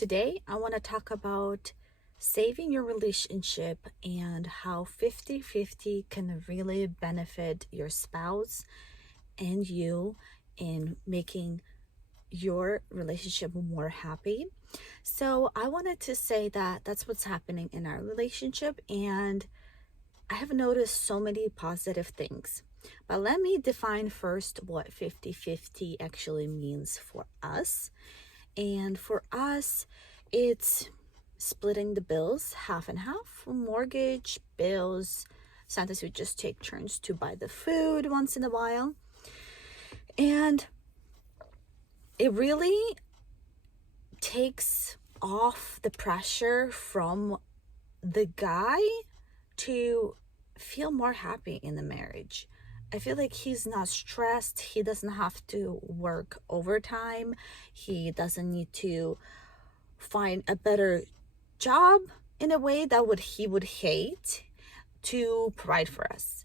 Today, I want to talk about saving your relationship and how 50-50 can really benefit your spouse and you in making your relationship more happy. So, I wanted to say that that's what's happening in our relationship, and I have noticed so many positive things. But let me define first what 50-50 actually means for us. And for us, it's splitting the bills half and half, mortgage, bills. Sometimes we just take turns to buy the food once in a while. And it really takes off the pressure from the guy to feel more happy in the marriage. I feel like he's not stressed. He doesn't have to work overtime. He doesn't need to find a better job in a way that he would hate to provide for us.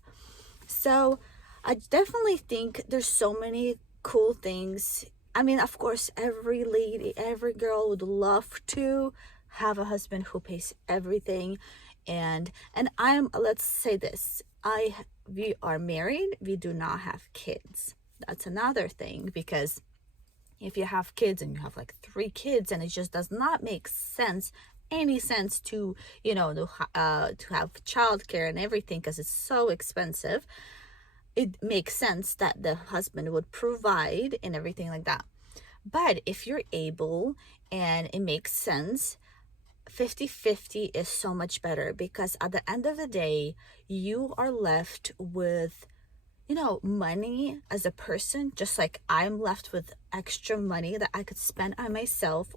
So I definitely think there's so many cool things. I mean, of course, every lady, every girl would love to have a husband who pays everything. And let's say this, we are married, we do not have kids. That's another thing, because if you have kids and you have like 3 kids, and it just does not make any sense to have childcare and everything, because it's so expensive. It makes sense that the husband would provide and everything like that. But if you're able and it makes sense, 50-50 is so much better, because at the end of the day, you are left with money as a person, just like I'm left with extra money that I could spend on myself,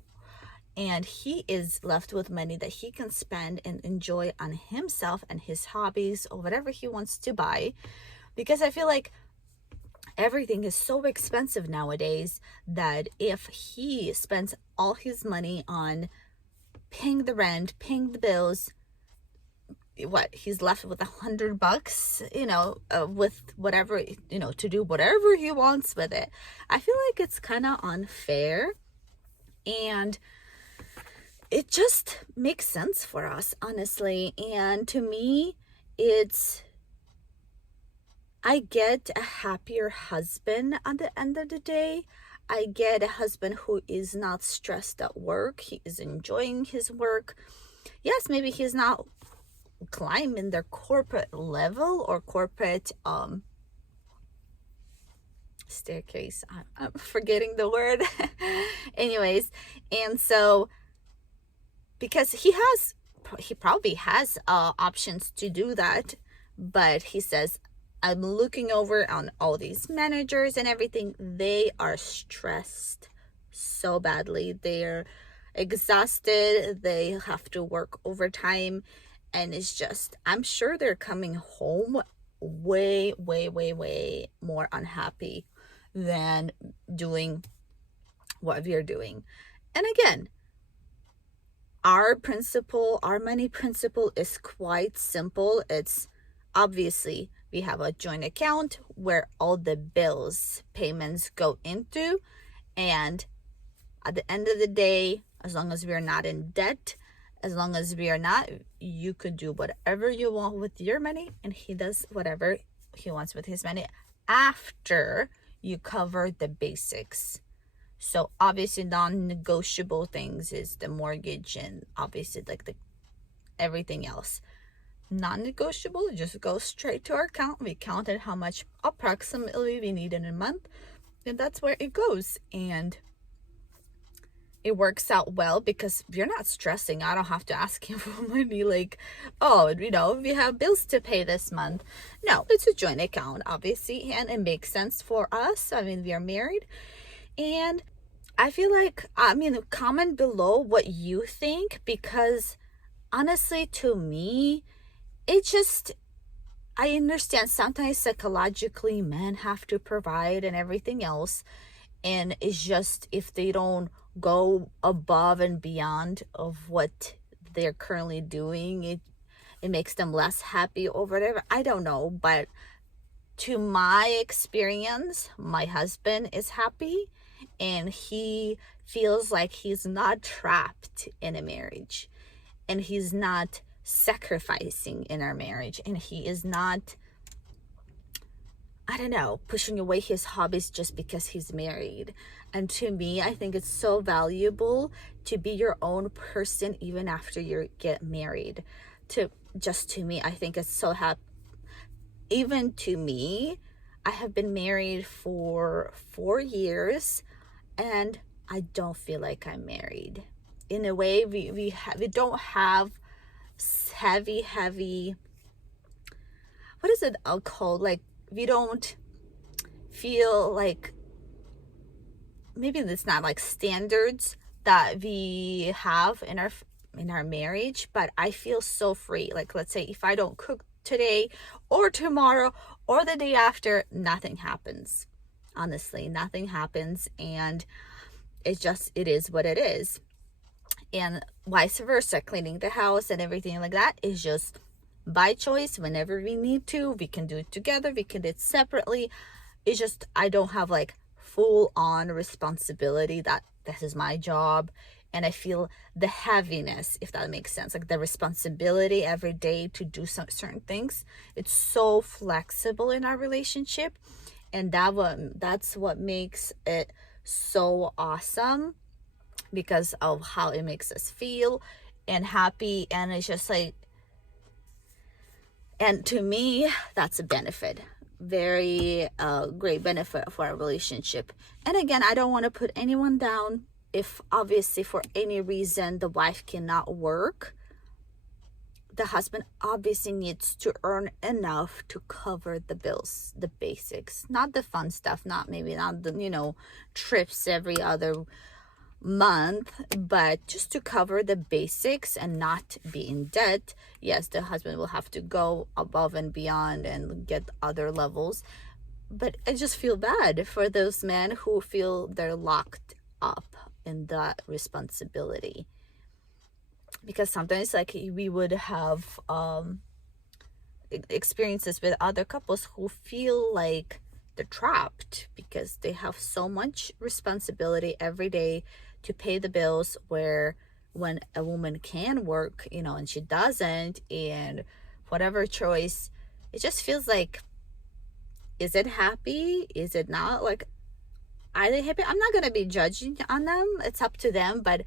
and he is left with money that he can spend and enjoy on himself and his hobbies or whatever he wants to buy. Because I feel like everything is so expensive nowadays that if he spends all his money on paying the rent, paying the bills, he's left with $100, with whatever, to do whatever he wants with it. I feel like it's kind of unfair, and it just makes sense for us, honestly. And to me, I get a happier husband at the end of the day. I get a husband who is not stressed at work. He is enjoying his work. Yes, maybe he's not climbing their corporate level or corporate staircase. I'm forgetting the word. Anyways, and so because he probably has options to do that, but he says, I'm looking over on all these managers and everything. They are stressed so badly. They're exhausted. They have to work overtime. And it's just, I'm sure they're coming home way, way, way, way more unhappy than doing what we're doing. And again, our money principle is quite simple. It's obviously, we have a joint account where all the bills payments go into, and at the end of the day, as long as we are not in debt, as long as we are not, you could do whatever you want with your money, and he does whatever he wants with his money after you cover the basics. So obviously, non-negotiable things is the mortgage, and obviously like everything else. Non-negotiable just goes straight to our account. We counted how much approximately we need in a month, and that's where it goes. And it works out well because we're not stressing. I don't have to ask him for money, like, we have bills to pay this month. No, it's a joint account, obviously, and it makes sense for us. I mean, we are married. And I feel like, comment below what you think, because honestly, to me, I understand sometimes psychologically men have to provide and everything else. And it's just, if they don't go above and beyond of what they're currently doing, it makes them less happy or whatever. I don't know. But to my experience, my husband is happy. and he feels like he's not trapped in a marriage, and he's not sacrificing in our marriage, and he is not, I don't know, pushing away his hobbies just because he's married. And to me, I think it's so valuable to be your own person even after you get married. To me, I think it's so even to me, I have been married for 4 years, and I don't feel like I'm married. In a way, we don't have heavy, what is it called? Like, we don't feel like, maybe it's not like standards that we have in our marriage, but I feel so free. Like, let's say if I don't cook today or tomorrow or the day after, nothing happens. Honestly, nothing happens, and it is what it is. And vice versa, cleaning the house and everything like that is just by choice. Whenever we need to, we can do it together, we can do it separately. It's just, I don't have like full on responsibility that this is my job, and I feel the heaviness, if that makes sense, like the responsibility every day to do some certain things. It's so flexible in our relationship, and that's what makes it so awesome, because of how it makes us feel and happy. And it's just like, and to me, that's a benefit, very great benefit for our relationship. And again, I don't want to put anyone down. If obviously for any reason the wife cannot work, the husband obviously needs to earn enough to cover the bills, the basics, not the fun stuff, not the trips every other month, but just to cover the basics and not be in debt. Yes, the husband will have to go above and beyond and get other levels, but I just feel bad for those men who feel they're locked up in that responsibility, because sometimes, like, we would have experiences with other couples who feel like they're trapped because they have so much responsibility every day to pay the bills, where when a woman can work, and she doesn't, and whatever choice, it just feels like, is it happy? Is it not? Like, are they happy? I'm not going to be judging on them. It's up to them. But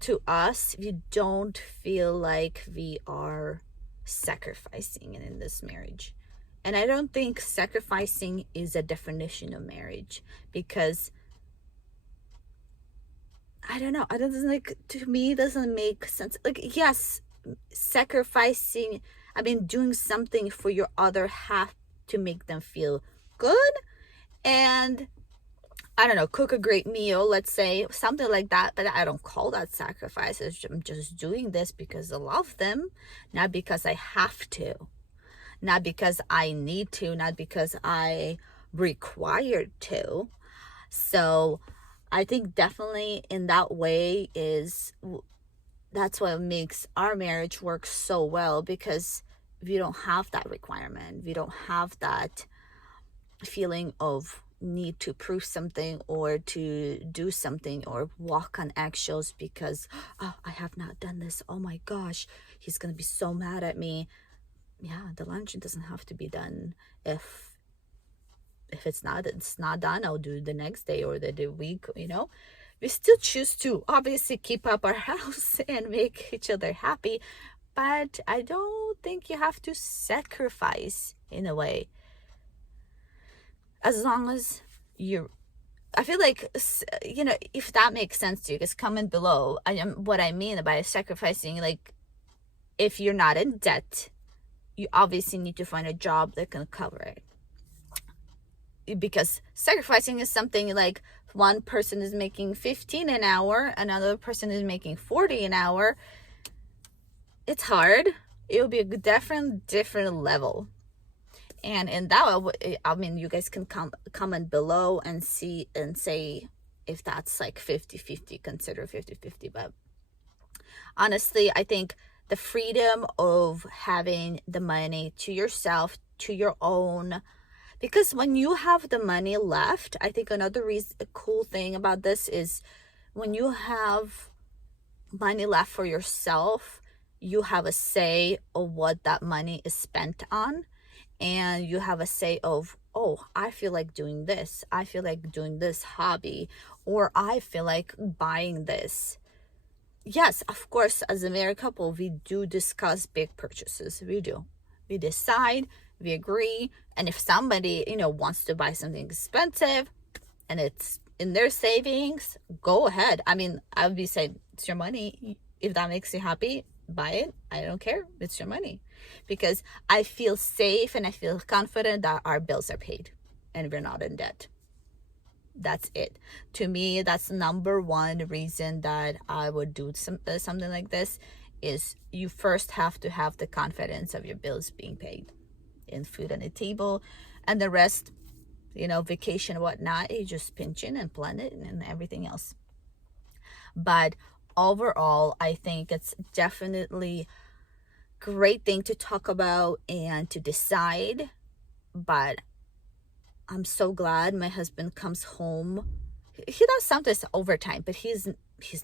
to us, we don't feel like we are sacrificing in this marriage. And I don't think sacrificing is a definition of marriage, because I don't know. It doesn't, like, to me, doesn't make sense. Like, yes, sacrificing, I mean, doing something for your other half to make them feel good, and I don't know, cook a great meal, let's say, something like that. But I don't call that sacrifice. I'm just doing this because I love them, not because I have to, not because I need to, not because I required to. So I think definitely in that way that's what makes our marriage work so well, because we don't have that requirement. We don't have that feeling of need to prove something or to do something or walk on eggshells because, oh, I have not done this. Oh my gosh, he's going to be so mad at me. Yeah, the laundry doesn't have to be done. If it's not done, I'll do it the next day or the week, We still choose to obviously keep up our house and make each other happy, but I don't think you have to sacrifice in a way. As long as I feel like, if that makes sense to you, because comment below what I mean by sacrificing. Like, if you're not in debt, you obviously need to find a job that can cover it. Because sacrificing is something like, one person is making 15 an hour, another person is making 40 an hour. It's hard. It will be a different level. And in that, I mean, you guys can comment below and see and say if that's like 50-50, consider 50-50. But honestly, I think the freedom of having the money to yourself, to your own, Because when you have the money left, I think another reason, a cool thing about this is when you have money left for yourself, you have a say of what that money is spent on, and you have a say of, oh, I feel like doing this, I feel like doing this hobby, or I feel like buying this. Yes, of course, as a married couple, we do discuss big purchases. We do. We decide, we agree, and if somebody, wants to buy something expensive and it's in their savings, go ahead. I mean, I would be saying, it's your money. If that makes you happy, buy it. I don't care. It's your money. Because I feel safe and I feel confident that our bills are paid and we're not in debt. That's it. To me, that's number one reason that I would do something like this, is you first have to have the confidence of your bills being paid, and food on the table, and the rest, vacation and whatnot, you just pinch in and plan it and everything else. But overall, I think it's definitely great thing to talk about and to decide. But I'm so glad my husband comes home. He does sometimes overtime, but he's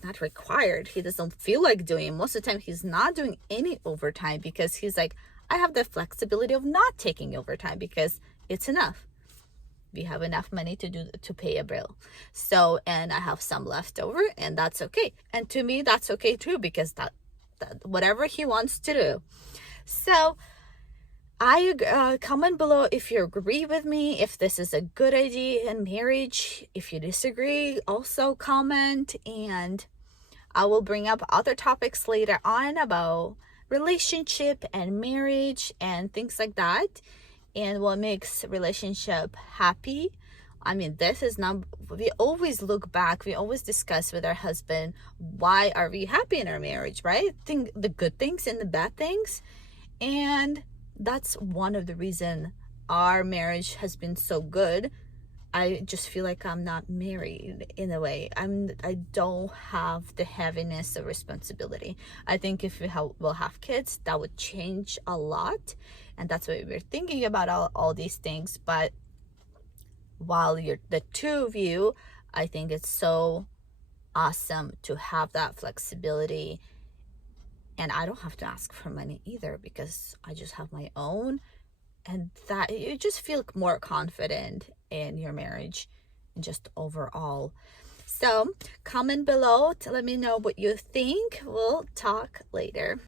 not required. He doesn't feel like doing it. Most of the time he's not doing any overtime because he's like, I have the flexibility of not taking overtime because it's enough. We have enough money to pay a bill. So, and I have some left over, and that's okay. And to me, that's okay too, because that whatever he wants to do. So comment below if you agree with me, if this is a good idea in marriage. If you disagree, also comment, and I will bring up other topics later on about relationship and marriage and things like that, and what makes relationship happy. I mean, this is not, we always look back, we always discuss with our husband, why are we happy in our marriage, right? Think the good things and the bad things. And that's one of the reason our marriage has been so good. I just feel like I'm not married in a way. I don't have the heaviness of responsibility. I think if we'll have kids, that would change a lot. And that's why we're thinking about all these things. But while you're the two of you, I think it's so awesome to have that flexibility. And I don't have to ask for money either, because I just have my own. And that you just feel more confident in your marriage and just overall. So comment below to let me know what you think. We'll talk later.